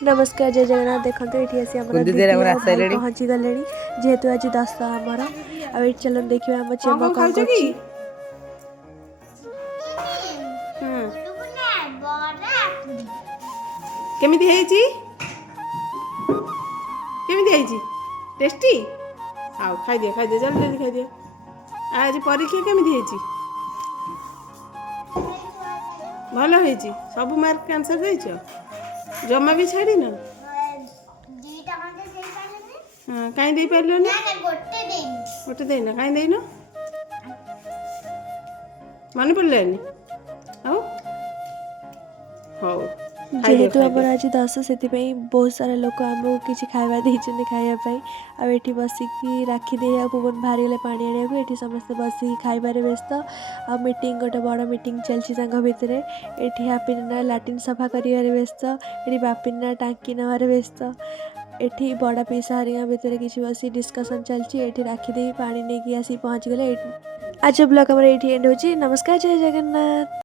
नमस्कार जय जगन्नाथ देखते ये आसी आम कुंदी दीदी ଆମର आ भाई ଆସିସାରିଲେଣି। पहुँची गले जेहेतु आज दस आमर आ चलो देखिए आम कौन चेम कौन कौन खाଉଛ कर କି? केमिति ହେଇଛି केमिति ହେଇଛି टेस्टी आओ खाइदिए जल्दी जल्दी खाइदिए आज परीक्षा केमिति ହେଇଛି ଭଲ ହେଇଛି ସବୁ ମାର୍କ କ୍ୟାନ୍ସର ଦେଇଛ ଜମା ବି ଛାଡ଼ିନ ହଁ କାଇଁ ଦେଇ ପାରିଲନି ଗୋଟେ ଦେଇନ କାଇଁ ଦେଇନ ମନେ ପଡ଼ିଲାନି ଆଉ ହଉ ଖାଇଦିଅ जेहेतु आमर ଖାଇଦିଅ आज दस से बहुत सारा लोक आमको किसी खाଇବା ଦେଇଛନ୍ତି खायापाई आठी बसिकी राखी दे पवन बाहरी गले पा आने को समस्ते बसिकी खाइबार व्यस्त आ मीटिंग गोटे बड़ मीटिंग चलती भितर ये हापिना लाट्रिन सफा कर व्यस्त ये बापिना टांकी नबार व्यस्त एठी बड़ा पीसा हरिया भितर किसी बस डिस्कसन चलती राखी दे पा नहीं आसी पहुँच गले आज ब्लॉग आम ये एंड हो। नमस्कार जय जगन्नाथ।